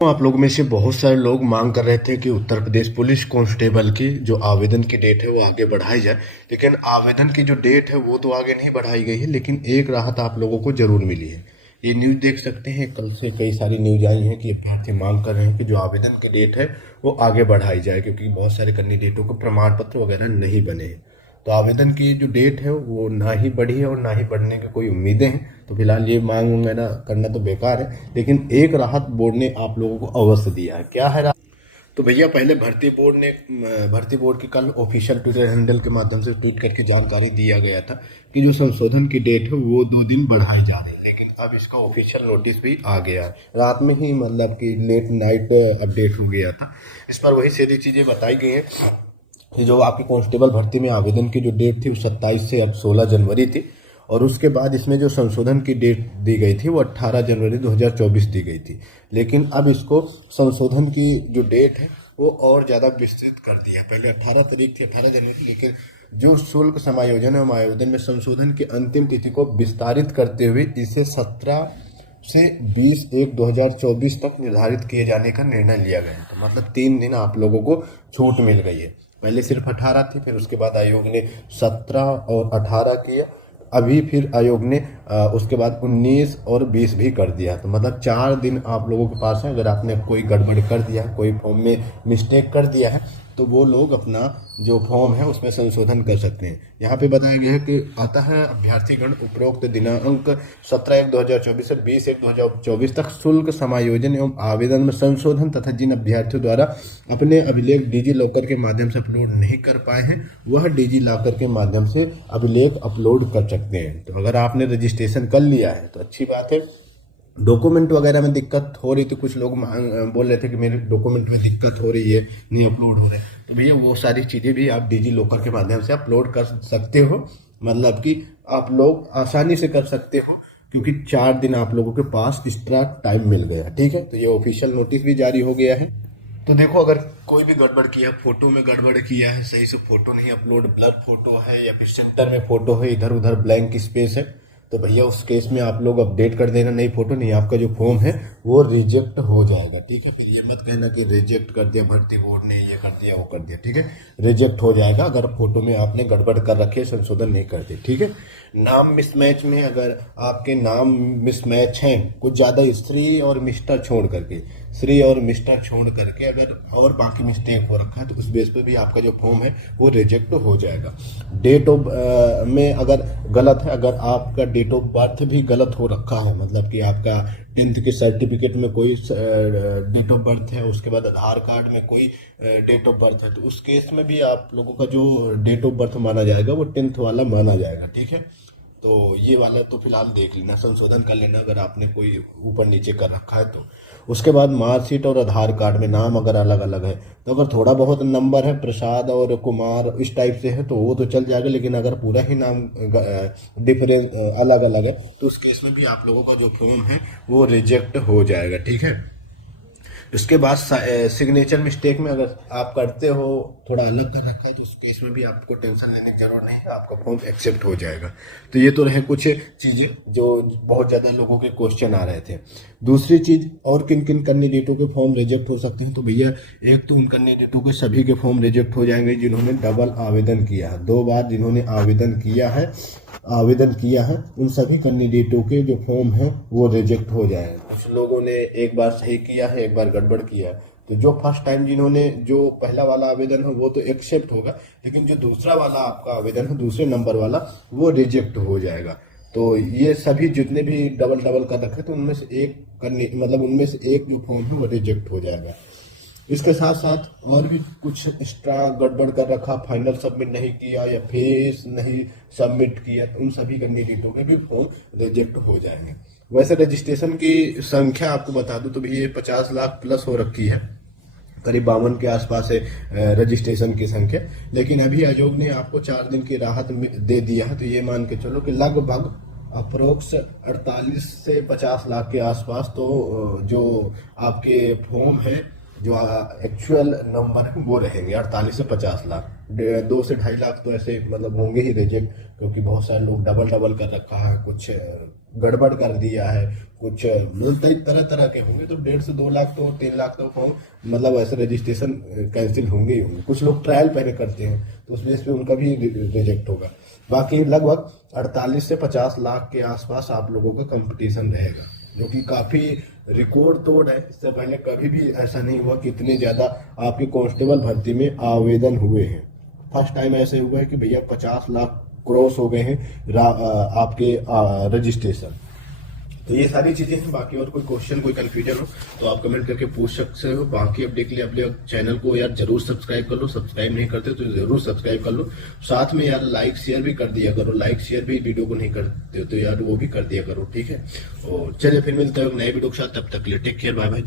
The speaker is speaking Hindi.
तो आप लोगों में से बहुत सारे लोग मांग कर रहे थे कि उत्तर प्रदेश पुलिस कांस्टेबल की जो आवेदन की डेट है वो आगे बढ़ाई जाए। लेकिन आवेदन की जो डेट है वो तो आगे नहीं बढ़ाई गई है, लेकिन एक राहत आप लोगों को जरूर मिली है। ये न्यूज़ देख सकते हैं, कल से कई सारी न्यूज आई हैं कि अभ्यर्थी मांग कर रहे हैं कि जो आवेदन की डेट है वो आगे बढ़ाई जाए, क्योंकि बहुत सारे कैंडिडेटों को प्रमाण पत्र वगैरह नहीं बने हैं। तो आवेदन की जो डेट है वो ना ही बढ़ी है और ना ही बढ़ने की कोई उम्मीदें हैं। तो फिलहाल ये मांग वगैरह करना तो बेकार है, लेकिन एक राहत बोर्ड ने आप लोगों को अवश्य दिया है। क्या है राहत? तो भैया पहले भर्ती बोर्ड की कल ऑफिशियल ट्विटर हैंडल के माध्यम से ट्वीट करके जानकारी दिया गया था कि जो संशोधन की डेट है वो 2 दिन बढ़ाई जा रही है, लेकिन अब इसका ऑफिशियल नोटिस भी आ गया है। रात में ही मतलब कि लेट नाइट अपडेट हो गया था। इस पर वही सारी चीजें बताई गई हैं कि जो आपकी कांस्टेबल भर्ती में आवेदन की जो डेट थी वो 27 से अब 16 जनवरी थी, और उसके बाद इसमें जो संशोधन की डेट दी गई थी वो 18 जनवरी 2024 दी गई थी। लेकिन अब इसको संशोधन की जो डेट है वो और ज़्यादा विस्तृत कर दिया। पहले 18 तारीख थी, 18 जनवरी, लेकिन जो शुल्क समायोजन एवं आयोजन में संशोधन की अंतिम तिथि को विस्तारित करते हुए इसे 17 से 20/1/2024 तक निर्धारित किए जाने का निर्णय लिया गया है। तो मतलब 3 दिन आप लोगों को छूट मिल गई है। पहले सिर्फ 18 थी, फिर उसके बाद आयोग ने 17 और 18 किया। अभी फिर आयोग ने उसके बाद 19 और 20 भी कर दिया। तो मतलब 4 दिन आप लोगों के पास है। अगर आपने कोई गड़बड़ कर दिया, कोई फॉर्म में मिस्टेक कर दिया है, तो वो लोग अपना जो फॉर्म है उसमें संशोधन कर सकते हैं। यहाँ पे बताया गया है कि अतः अभ्यर्थीगण उपरोक्त दिनांक 17/1/2024 से 20/1/2024 तक शुल्क समायोजन एवं आवेदन में संशोधन तथा जिन अभ्यर्थियों द्वारा अपने अभिलेख डिजी लॉकर के माध्यम से अपलोड नहीं कर पाए हैं वह डिजी लॉकर के माध्यम से अभिलेख अपलोड कर सकते हैं। तो अगर आपने रजिस्ट्रेशन कर लिया है तो अच्छी बात है। डॉक्यूमेंट वगैरह में दिक्कत हो रही थी, कुछ लोग बोल रहे थे कि मेरे डॉक्यूमेंट में दिक्कत हो रही है, नहीं अपलोड हो रहे, तो भैया वो सारी चीज़ें भी आप डिजी लॉकर के माध्यम से अपलोड कर सकते हो। मतलब कि आप लोग आसानी से कर सकते हो, क्योंकि 4 दिन आप लोगों के पास एक्स्ट्रा टाइम मिल गया। ठीक है, तो ये ऑफिशियल नोटिस भी जारी हो गया है। तो देखो, अगर कोई भी गड़बड़ किया, फोटो में गड़बड़ किया है, सही से फोटो नहीं अपलोड, ब्लर फोटो है या फिर सेंटर में फोटो है, इधर उधर ब्लैंक स्पेस है, तो भैया उस केस में आप लोग अपडेट कर देना, नई फोटो नहीं, आपका जो फॉर्म है वो रिजेक्ट हो जाएगा। ठीक है, फिर ये मत कहना कि रिजेक्ट कर दिया भर्ती बोर्ड ने, ये कर दिया वो कर दिया। ठीक है, रिजेक्ट हो जाएगा अगर फोटो में आपने गड़बड़ कर रखे, संशोधन नहीं करते। ठीक है, नाम मिसमैच में अगर आपके नाम मिसमैच हैं, कुछ ज्यादा श्री और मिस्टर छोड़ करके, श्री और मिस्टर छोड़ करके अगर और बाकी मिस्टेक हो रखा है, तो उस बेस पे भी आपका जो फॉर्म है वो रिजेक्ट हो जाएगा। डेट ऑफ में अगर गलत है, अगर आपका डेट ऑफ बर्थ भी गलत हो रखा है, मतलब कि आपका 10th के सर्टिफिकेट में कोई डेट ऑफ बर्थ है, उसके बाद आधार कार्ड में कोई डेट ऑफ बर्थ है, तो उस केस में भी आप लोगों का जो डेट ऑफ बर्थ माना जाएगा वो 10th वाला माना जाएगा। ठीक है, तो ये वाला तो फिलहाल देख लेना, संशोधन कर लेना अगर आपने कोई ऊपर नीचे कर रखा है तो। उसके बाद मार्कशीट और आधार कार्ड में नाम अगर अलग अलग है, तो अगर थोड़ा बहुत नंबर है, प्रसाद और कुमार इस टाइप से है, तो वो तो चल जाएगा। लेकिन अगर पूरा ही नाम डिफरेंस अलग अलग है, तो उस केस में भी आप लोगों का जो फॉर्म है वो रिजेक्ट हो जाएगा। ठीक है, उसके बाद सिग्नेचर मिस्टेक में अगर आप करते हो, थोड़ा अलग कर रखा है, तो उस केस में भी आपको टेंशन लेने की जरूरत नहीं है, आपका फॉर्म एक्सेप्ट हो जाएगा। तो ये तो रहे कुछ चीजें जो बहुत ज्यादा लोगों के क्वेश्चन आ रहे थे। दूसरी चीज, और किन किन कैंडिडेटों के फॉर्म रिजेक्ट हो सकते हैं, तो भैया एक तो उन कैंडिडेटों के सभी के फॉर्म रिजेक्ट हो जाएंगे जिन्होंने डबल आवेदन किया है, 2 बार जिन्होंने आवेदन किया है, उन सभी कैंडिडेटों के जो फॉर्म है वो रिजेक्ट हो जाएंगे। कुछ लोगों ने एक बार सही किया है, एक बार गड़बड़ किया है, तो जो फर्स्ट टाइम जिन्होंने जो पहला वाला आवेदन है वो तो एक्सेप्ट होगा, लेकिन जो दूसरा वाला आपका आवेदन है, दूसरे नंबर वाला, वो रिजेक्ट हो जाएगा। तो ये सभी जितने भी डबल डबल कर रखे, तो उनमें से एक करने, मतलब उनमें से एक जो फॉर्म है वो रिजेक्ट हो जाएगा। इसके साथ साथ और भी कुछ एक्स्ट्रा गड़बड़ कर रखा, फाइनल सबमिट नहीं किया या फेस नहीं सबमिट किया, तो उन सभी कैंडिडेटों के भी फॉर्म रिजेक्ट हो जाएंगे। वैसे रजिस्ट्रेशन की संख्या आपको बता दूं तो भी ये 50 लाख प्लस हो रखी है, करीब 52 के आसपास है रजिस्ट्रेशन की संख्या। लेकिन अभी आयोग ने आपको 4 दिन की राहत दे दिया है, तो ये मान के चलो कि लगभग अप्रोक्स 48 से 50 लाख के आसपास तो जो आपके फॉर्म है, जो एक्चुअल नंबर है वो रहेंगे 48 से 50 लाख। 2 से 2.5 लाख तो ऐसे मतलब होंगे ही रिजेक्ट, क्योंकि बहुत सारे लोग डबल डबल कर रखा है, कुछ गड़बड़ कर दिया है, कुछ मतलब तरह तरह के होंगे, तो 1.5 से 2 लाख तो 3 लाख तो हो, मतलब ऐसे रजिस्ट्रेशन कैंसिल होंगे ही होंगे। कुछ लोग ट्रायल पहले करते हैं तो उस बेस पे उनका भी रिजेक्ट होगा। बाकी लगभग 48 से 50 लाख के आसपास आप लोगों का कंपटीशन रहेगा, जो कि काफी रिकॉर्ड तोड़ है। इससे पहले कभी भी ऐसा नहीं हुआ कि इतने ज्यादा आपके कांस्टेबल भर्ती में आवेदन हुए हैं। फर्स्ट टाइम ऐसे हुआ है कि भैया 50 लाख क्रॉस हो गए हैं आपके रजिस्ट्रेशन। तो ये सारी चीजें हैं। बाकी और कोई क्वेश्चन, कोई कंफ्यूजन हो तो आप कमेंट करके पूछ सकते हो। बाकी अपडेट के लिए अपने चैनल को यार जरूर सब्सक्राइब कर लो, सब्सक्राइब नहीं करते तो जरूर सब्सक्राइब कर लो। साथ में यार लाइक शेयर भी कर दिया करो, लाइक शेयर भी वीडियो को नहीं करते तो यार वो भी कर दिया करो, ठीक है। और चलिए फिर मिलते हैं नए वीडियो के साथ, तब तक के लिए टेक केयर, बाय बाय।